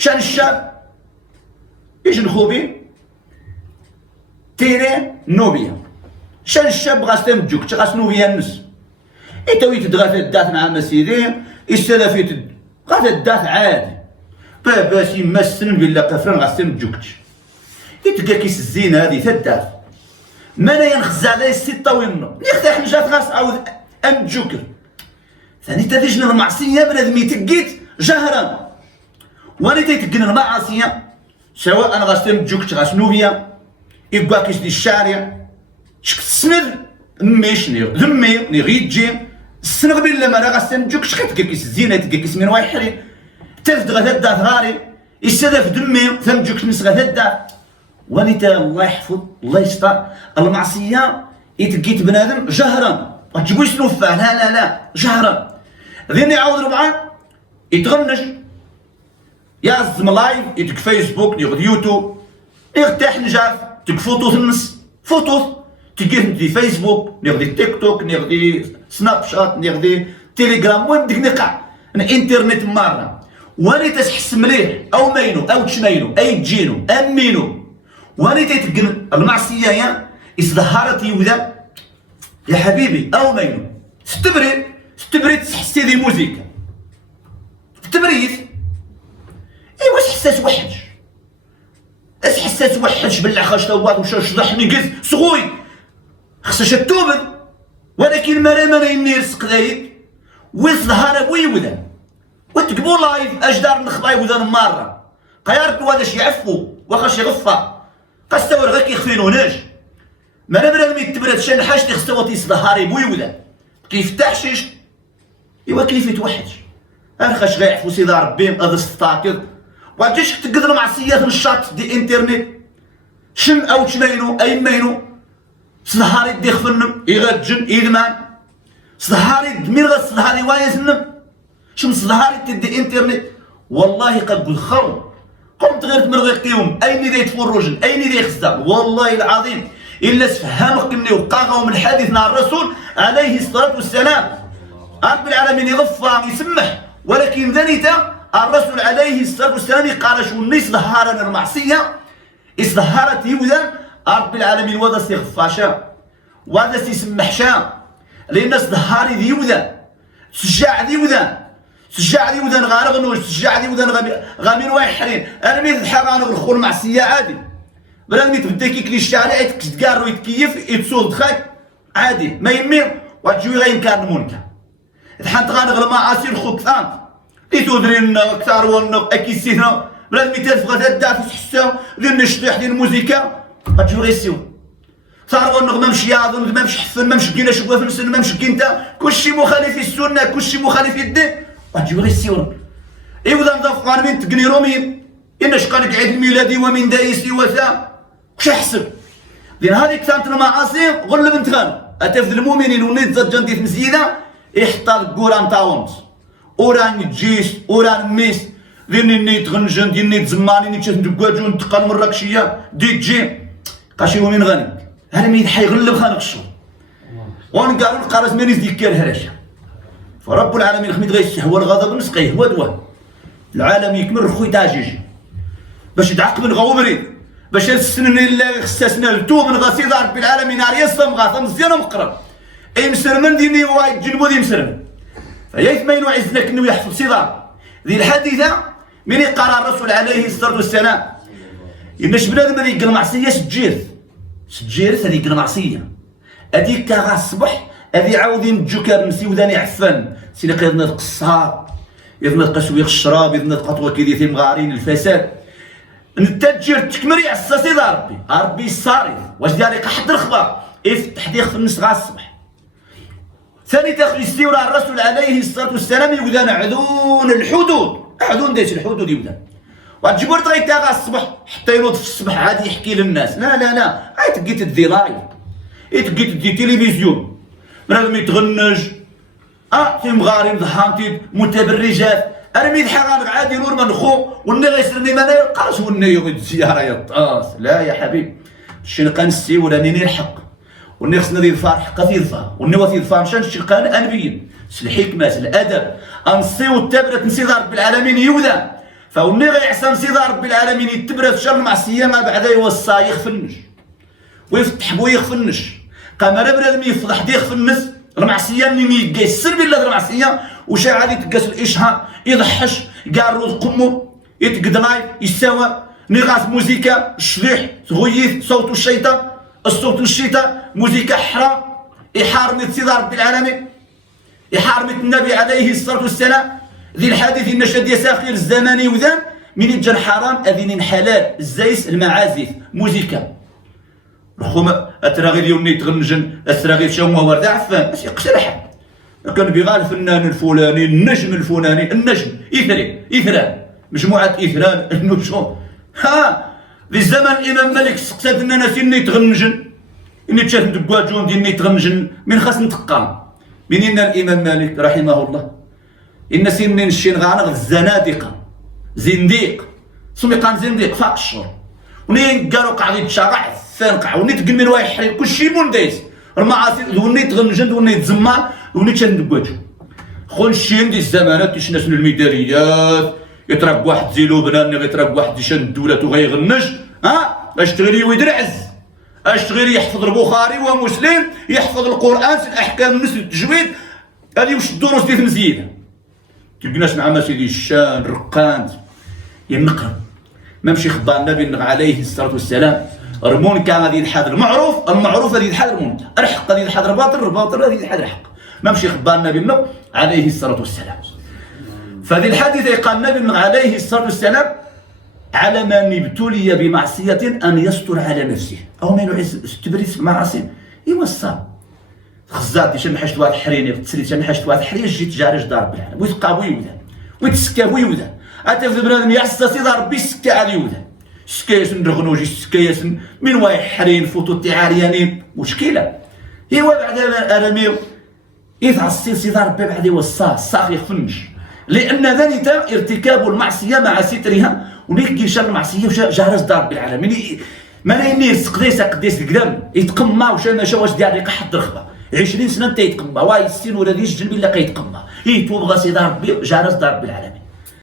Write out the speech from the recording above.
شان الشاب ايش نخوبي تيري نوبيا شان الشاب غاستم جوك غاس نوبيا النس يتوي تدغى الدات مع مسيدي السلفي غاتا الدات عادي بابا سي مسن بلا قفران غاستم جوكتش يتلقى كيس الزين هذه تدات مانا ينخزع على الستة وينو نختح نجات غاس عاود ام جوكر ثاني تديجن المعصية بنادم يتقيت جهرا واني تيتقن المعصية سواء انا غاستم جوكتش غاس نوبيا يبقى كيس دي الشارع شك السمر ميش ذمي نغيجي السنغ بالله ما راه غاستم جوكتش كتلقى كيس الزينة تلقى كيس من وايحري تلد غاتا الدات غاري يستدف دمي ثم جوكتش نس غاتا الدات ونتا الله يحفظ الله يستر المعصية يتقيت بنادم جهرا ما تجيبوش سنوفه لا جهرا ذيني يعاود ربعان يتغنج يعزم لايف يتك فيسبوك يغد يوتيوب يغتاح نجاف تك فوتوث النص فوتوث تلقيه في فيسبوك نغدي تيك توك نغدي سناب شات نغدي تيليجرام وين بدك نقع الانترنت مارنا واني تحس مليح او مينو او تشمينو اي تجينو امينو واني تيتقن المعصية يا ازدهرت يوذا يا حبيبي او مينو ستبريد تحسي ذي موزيكا تبريد ايوا حساس وحش حساس وحش بالله خاش توات وش شضح نقز صغوي خصها توبن ولكن مريم يني رزق ذايك ويظهر ويوذا وتقبو لايف اجدار نخباي وذا مرة قيارك هذا شي يعفو واخاش يغفى قستور غير كيخفينوناش ما انا بنادم يتبرد شان حاجتي خصو تيصدهاري بويودا كيف تحشيش ايوا كيف يتوحش ارخاش غيعفو سيدي ربي هذا ستاكد وغاتجيش تقدر معصيات الشاط دي انترنت شم او تشمينو اي مينو صدهاري دي خفنم يغجن يدمان صدهاري دمير غا صدهاري وايزنم شم صدهاري تدي انترنت والله قد الخرب قمت غير تمرغيقيهم اين ذي يتفرجن اين ذي يخزع والله العظيم الا سفهمك اني وقاغهم الحديث مع الرسول عليه الصلاه والسلام رب العالمين يغفر يسمح ولكن ذنيتا الرسول عليه الصلاه والسلام قال شو الناس ظهرنا المعصيه ازدهرت يوذا رب العالمين وذا استغفاشا وذا سيسمحشا لان ازدهاري ذيوذا سجاع ذيوذا سجاع دي ودان غارق نوش سجاع دي ودان غامين وايحرين انا ميت الحق انا غنخون معصيه عادي بلا ميت بدا كيكلي الشارع يتكار ويتكيف يتصول دخاك عادي ما يمير وتجوي غير كان منكر الحنت غانغ المعاصي الخوك ثانت يتودرين كثار ونق اكيسينا بلا ميت الفغات الدعف تحسها غير نشطيح ديال الموسيقى غتجوي غير سيو صار ونق ما مشي ياضن ما مشي حفن ما مشي كينا شبوه في السن ما مشي كينتا كلشي مخالف السنه كلشي مخالف الدين غتجيب غير السيورة إيوا نظاف قانمين تقني رومين إن شقانك عيد الميلادي ومن دايس وثا وش أحسب لأن هذه كانت المعاصي غل بنت غان أتفذ المؤمنين ونيت زجان ديت مسجدة يحطى القران تاونس أوران جيس أوران ميس لأن نيت غنجن ديال نيت زماني نيت شاف ندقاجون تقال مراكشية ديت جي قاشي ومن غني هذا ميت حيغلب خانق الشهر ونقالوا القرص مانيز ديك الهرشه فرب العالمين خميت غير السحوه الغضب نسقيه هو دواء العالم يكمل رخوي تاجيجي باش يدعق من غوبري باش السنن اللي خصاسنا لتو من غسيد رب العالمين نار يصم غاثم مزيان مقرب اي مسلمن ديني وايد جنبو دي مسلم فيا يثمين وعزنا كنو يحفظ صدار ذي الحادثه من يقرا الرسول عليه الصلاه والسلام ينش بنادم هذيك المعصيه سجيرت هذيك المعصيه هذيك كاع الصبح هذي عاودين جوكر مسيوداني عفان سينا قيدنا القصار يضنا قسويق الشراب يضنا قطوه كيدي ثيم غارين الفساد نتاجر تكمري عسا سيدي ربي الصاري واش داري قحد الخبر يفتح ديخ في النص غا الصبح ثاني تاخذ يستيورا الرسول عليه الصلاه والسلام يودان عدون الحدود عدون ديش الحدود يودان وتجيبو تغيت غا الصبح حتى ينوض في الصبح عادي يحكي للناس لا عاد تقيت دي لايف تقيت دي تلفزيون بنادم يتغنج في مغارين ضحانتي متبرجات ارمي الحقان عادي نور من خو والني غيسرني ما يلقاش والني يغيد الزياره يطاس لا يا حبيب الشنقان السي ولا نيني الحق والني خصنا ذي الفار حقا في الفار والني وفي الفار مشان الشنقان انبين الحكمه الادب انصيو التبرة نسي رب العالمين يوذا فوني غيعصم سيدي ربي العالمين يتبرز شر المعصيه ما بعدا يوصى يخفنش ويفتح بو يخفنش قمر بنادم يفضح دي يخفنس المعصيه منين يقيسر بالله المعصيه وشا عادي تقاس الاشهار يضحش كاع الروز قمو يتقدلاي يساوى نغاس موزيكا الشليح تغيث صوت الشيطان الصوت الشيطان موزيكا حرام يحارمت سيدي ربي العالمين يحارمت النبي عليه الصلاه والسلام ذي الحديث ان شد يساخر الزماني وذان من يتجر حرام اذين حلال الزيس المعازف موزيكا رخوما اتراغي ديالني تغنجن اتراغي شوما ورد عفان بس يقترح كان بيغا الفنان الفلاني النجم الفلاني النجم اثران مجموعه اثران النجوم ها في الزمن الامام مالك سقسات ان انا سيني تغنجن اني تشاف دكواجون ديالني تغنجن من خاص نتقام من ان الامام مالك رحمه الله ان سنين الشين غانغ الزنادقه زنديق سمي قام زنديق فاق الشهر ونين قالوا قاعد يتشرع فانقع وني تقمن واحد حريق كلشي مونديس المعاصي وني تغنجن وني تزمر وني تندقواجو خون الشين دي الزمانات تيشناس الميداليات يترك واحد زيلو بنان يترك واحد يشن دولته غيغنج ها اش تغيري ويدرعز اش تغيري يحفظ البخاري ومسلم يحفظ القران الاحكام النسل التجويد هذه واش الدروس ديال مزيانه تلقى ناس مع سيدي الشان رقانت ينقرب ما مشي خبار النبي عليه الصلاه والسلام رمون كان غادي ينحاد المعروف غادي ينحاد المنكر الحق غادي ينحاد الباطل غادي ينحاد الحق ما مشي خبار النبي عليه الصلاه والسلام فهذه الحادثه قال النبي عليه الصلاه والسلام على من ابتلي بمعصيه ان يستر على نفسه او ما يعز تبريس معاصي يوصى خزات شن حشت واحد حريني تسري شن حشت واحد حريني جيت جارج دار بالعالم ويتقابو يودا ويتسكا يودا اتا في بنادم يعصى سيدي ربي سكا على يودا سكايسن رغنوجي سكايسن من واحد حرين فوتو التعاريانين مشكله ايوا بعد ارمي يتعصي سيدي ربي بعد يوصاه الصاخ يخفنش لان ذلك ارتكاب المعصيه مع سترها ونيك شر المعصيه وشا جارج دار بالعالم ما نايمير قديس القدام يتقمى وشا ما شاواش ديال يقحط الرخبه 20 سنه انت يتقمى واي السين ولا يسجل بالله كيتقمى يتوب غا سيدي ربي جارج دار بالعالمين